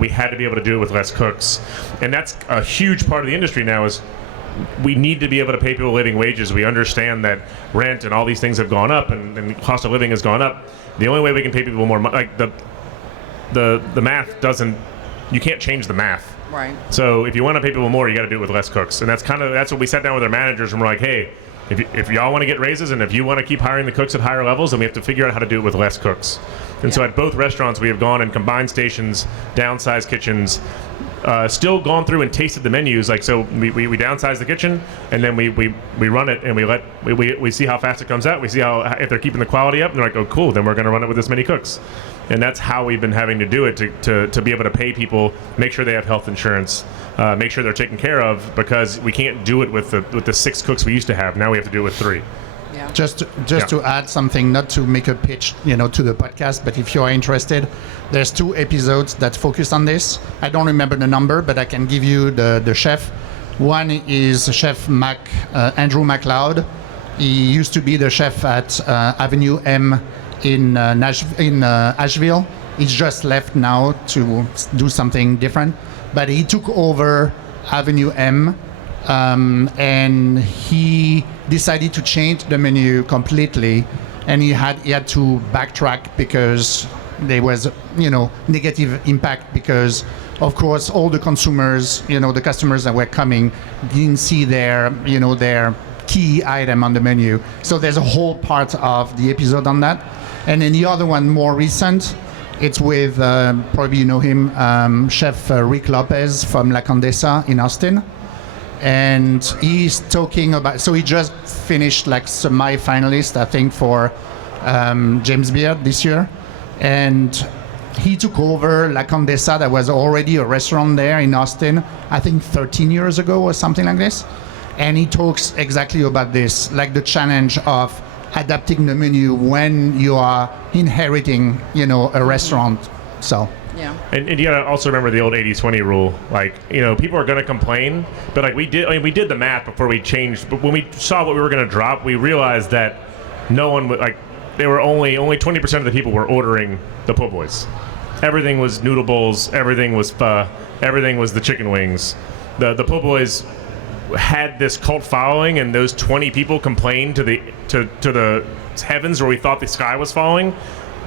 We had to be able to do it with less cooks. And that's a huge part of the industry now is we need to be able to pay people living wages. We understand that rent and all these things have gone up, and the cost of living has gone up. The only way we can pay people more money, like the math doesn't, you can't change the math. Right. So if you want to pay people more, you got to do it with less cooks. And that's what we sat down with our managers and we're like, hey, if y'all want to get raises and if you want to keep hiring the cooks at higher levels, then we have to figure out how to do it with less cooks. And so at both restaurants, we have gone and combined stations, downsized kitchens, still gone through and tasted the menus. Like, so we downsize the kitchen and then we run it and we see how fast it comes out. We see if they're keeping the quality up, and they're like, oh cool, then we're going to run it with this many cooks. And that's how we've been having to do it to be able to pay people, make sure they have health insurance, make sure they're taken care of, because we can't do it with the 6 cooks we used to have. Now we have to do it with 3. Yeah. Just to add something, not to make a pitch, to the podcast, but if you are interested, there's 2 episodes that focus on this. I don't remember the number, but I can give you the chef. One is Chef Andrew MacLeod. He used to be the chef at Avenue M in Asheville. He's just left now to do something different, but he took over Avenue M. And he decided to change the menu completely, and he had to backtrack because there was negative impact, because of course all the consumers, the customers that were coming didn't see their key item on the menu. So there's a whole part of the episode on that. And then the other one, more recent, it's with probably you know him, Chef Rick Lopez from La Condesa in Austin. And he's talking about, so he just finished like semi-finalist, I think, for James Beard this year. And he took over La Condesa, that was already a restaurant there in Austin, I think 13 years ago or something like this. And he talks exactly about this, like the challenge of adapting the menu when you are inheriting, a restaurant. So. Yeah. And you gotta also remember the old 80-20 rule. Like, people are gonna complain, but like we did the math before we changed. But when we saw what we were gonna drop, we realized that no one would, like, they were only 20% of the people were ordering the po' boys. Everything was noodle bowls, everything was pho, everything was the chicken wings. The po' boys had this cult following, and those 20 people complained to the heavens where we thought the sky was falling.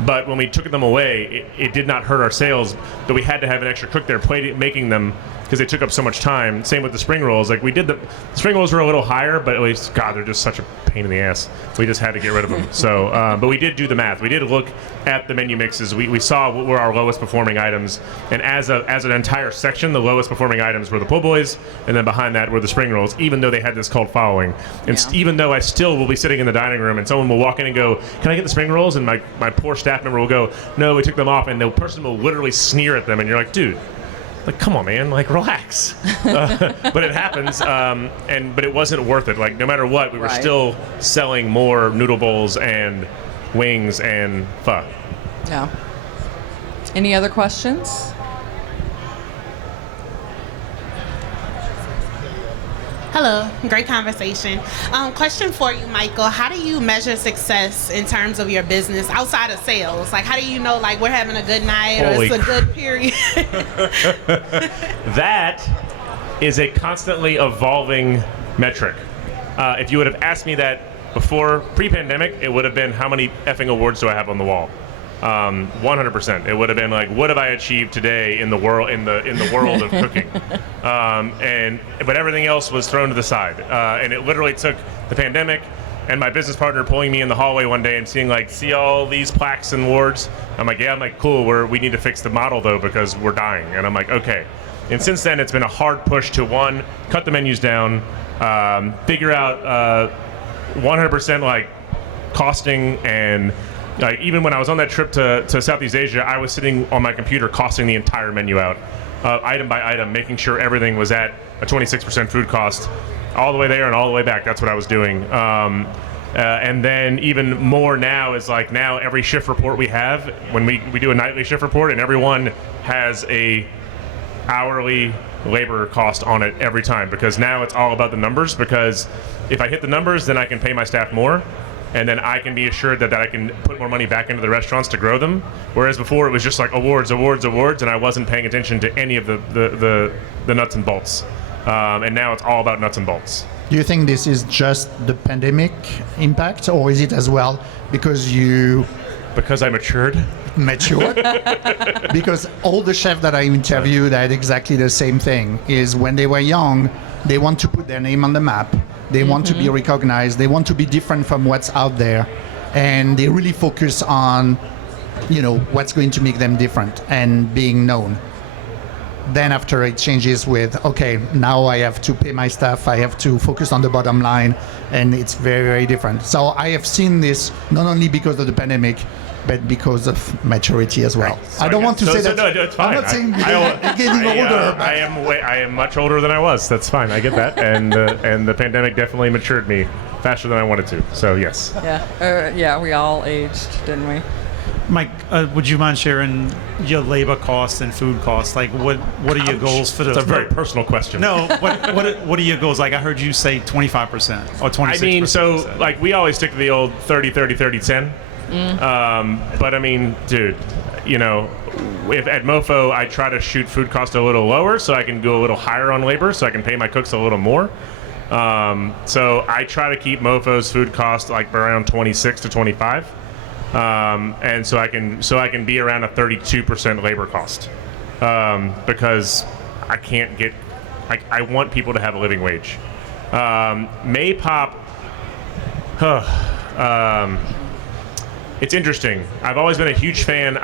But when we took them away, it did not hurt our sales, but we had to have an extra cook there making them because they took up so much time. Same with the spring rolls. Like, the spring rolls were a little higher, but at least, God, they're just such a pain in the ass. We just had to get rid of them. So, but we did do the math. We did look at the menu mixes. We saw what were our lowest performing items, and as an entire section, the lowest performing items were the po' boys, and then behind that were the spring rolls, even though they had this cult following. And even though I still will be sitting in the dining room and someone will walk in and go, "Can I get the spring rolls?" And my poor staff member will go, "No, we took them off," and the person will literally sneer at them, and you're like, dude, like, come on, man, like, relax. But it happens, but it wasn't worth it. Like, no matter what, we were still selling more noodle bowls and wings and pho. Yeah. Any other questions? Hello, great conversation. Question for you, Michael. How do you measure success in terms of your business outside of sales? Like, how do you know, like, we're having a good night or it's a good period? That is a constantly evolving metric. If you would have asked me that before, pre-pandemic, it would have been how many effing awards do I have on the wall? 100%. It would have been like, what have I achieved today in the world world of cooking? But everything else was thrown to the side, and it literally took the pandemic and my business partner pulling me in the hallway one day and see all these plaques and awards. I'm like, cool. We need to fix the model though because we're dying. And I'm like, okay. And since then, it's been a hard push to one, cut the menus down, figure out 100% like costing, and like even when I was on that trip to Southeast Asia, I was sitting on my computer costing the entire menu out, item by item, making sure everything was at a 26% food cost, all the way there and all the way back. That's what I was doing. And then even more now is like now every shift report we have, when we do a nightly shift report, and everyone has a hourly labor cost on it every time, because now it's all about the numbers, because if I hit the numbers, then I can pay my staff more, and then I can be assured that I can put more money back into the restaurants to grow them. Whereas before it was just like awards, and I wasn't paying attention to any of the nuts and bolts. And now it's all about nuts and bolts. Do you think this is just the pandemic impact, or is it as well because I matured? Because all the chefs that I interviewed had exactly the same thing, is when they were young, they want to put their name on the map, they want to be recognized, they want to be different from what's out there, and they really focus on, what's going to make them different and being known. Then after it changes with, okay, now I have to pay my staff, I have to focus on the bottom line, and it's very, very different. So I have seen this not only because of the pandemic, but because of maturity as well. So I don't want to say that. No, it's fine. I'm not saying you're getting older. I am much older than I was. That's fine. I get that. And the pandemic definitely matured me faster than I wanted to. So yes. Yeah, we all aged, didn't we? Mike, would you mind sharing your labor costs and food costs? Like, what are your goals for That's a very personal question. No, what are your goals? Like, I heard you say 25% or 26%. I mean, so like we always stick to the old 30, 30, 30, 10. But I mean, dude, if at MoPho I try to shoot food cost a little lower so I can go a little higher on labor so I can pay my cooks a little more. So I try to keep MoPho's food cost like around 26 to 25. And so I can be around a 32% labor cost, because I can't get. I want people to have a living wage. Maypop. It's interesting. I've always been a huge fan.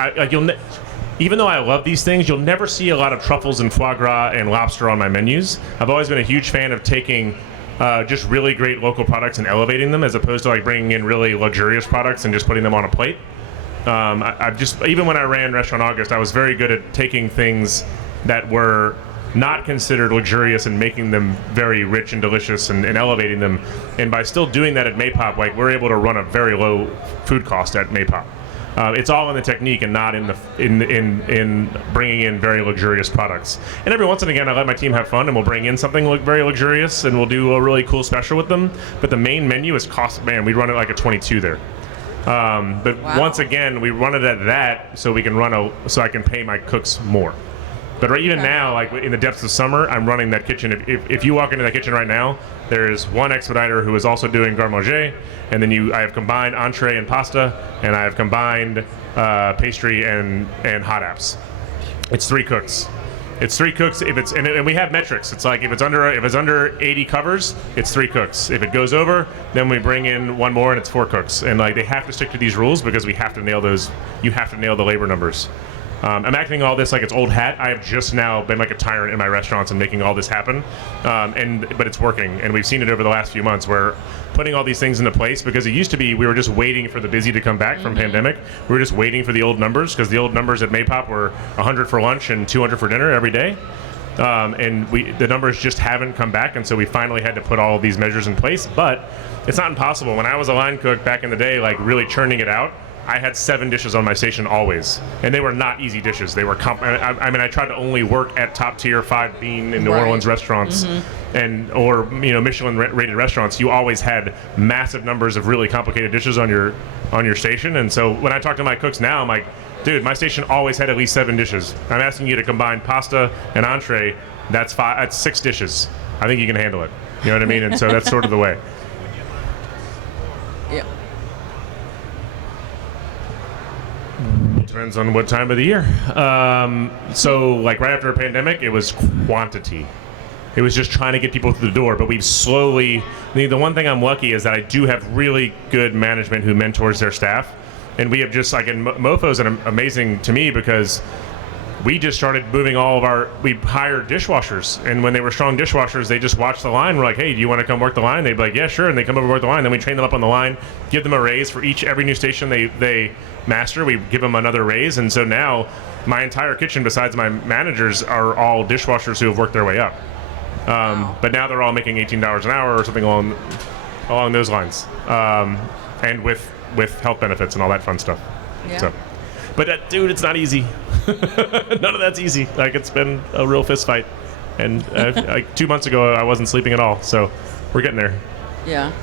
Even though I love these things, you'll never see a lot of truffles and foie gras and lobster on my menus. I've always been a huge fan of taking just really great local products and elevating them, as opposed to like bringing in really luxurious products and just putting them on a plate. Even when I ran Restaurant August, I was very good at taking things that were not considered luxurious and making them very rich and delicious and elevating them. And by still doing that at Maypop, like we're able to run a very low food cost at Maypop. It's all in the technique and not in bringing in very luxurious products. And every once and again, I let my team have fun, and we'll bring in something very luxurious, and we'll do a really cool special with them. But the main menu is cost. Man, we run it like a 22 there. But once again, we run it at that so we can so I can pay my cooks more. But even now, like in the depths of summer, I'm running that kitchen. If you walk into that kitchen right now, there's one expediter who is also doing garde manger, and then I have combined entree and pasta, and I have combined pastry and hot apps. It's 3 cooks. It's 3 cooks. And we have metrics. It's like if it's under 80 covers, it's 3 cooks. If it goes over, then we bring in 1 more, and it's 4 cooks. And like they have to stick to these rules because we have to nail those. You have to nail the labor numbers. I'm acting all this like it's old hat. I have just now been like a tyrant in my restaurants and making all this happen, but it's working, and we've seen it over the last few months. We're putting all these things into place because it used to be we were just waiting for the busy to come back from pandemic. We were just waiting for the old numbers because the old numbers at Maypop were 100 for lunch and 200 for dinner every day, and the numbers just haven't come back, and so we finally had to put all of these measures in place. But it's not impossible. When I was a line cook back in the day, like really churning it out, I had 7 dishes on my station always, and they were not easy dishes. They were I tried to only work at top tier 5 bean in New Orleans restaurants, or Michelin rated restaurants. You always had massive numbers of really complicated dishes on your station. And so when I talk to my cooks now, I'm like, dude, my station always had at least 7 dishes. I'm asking you to combine pasta and entree. That's 6 dishes. I think you can handle it. You know what I mean? And so that's sort of the way. Yeah. depends on what time of the year. So, like right after a pandemic, it was quantity. It was just trying to get people through the door. But we've slowly. The one thing I'm lucky is that I do have really good management who mentors their staff, and we have just like, and MoPho's amazing to me because we just started moving all of our. We hired dishwashers, and when they were strong dishwashers, they just watched the line. We're like, hey, do you want to come work the line? They'd be like, yeah, sure, and they come over and work the line. Then we train them up on the line, give them a raise for every new station they master. We give them another raise, and so now my entire kitchen, besides my managers, are all dishwashers who have worked their way up. But now they're all making $18 an hour or something along those lines, and with health benefits and all that fun stuff. Yeah. So. But dude, it's not easy. None of that's easy. Like, it's been a real fist fight. And like 2 months ago, I wasn't sleeping at all. So we're getting there. Yeah.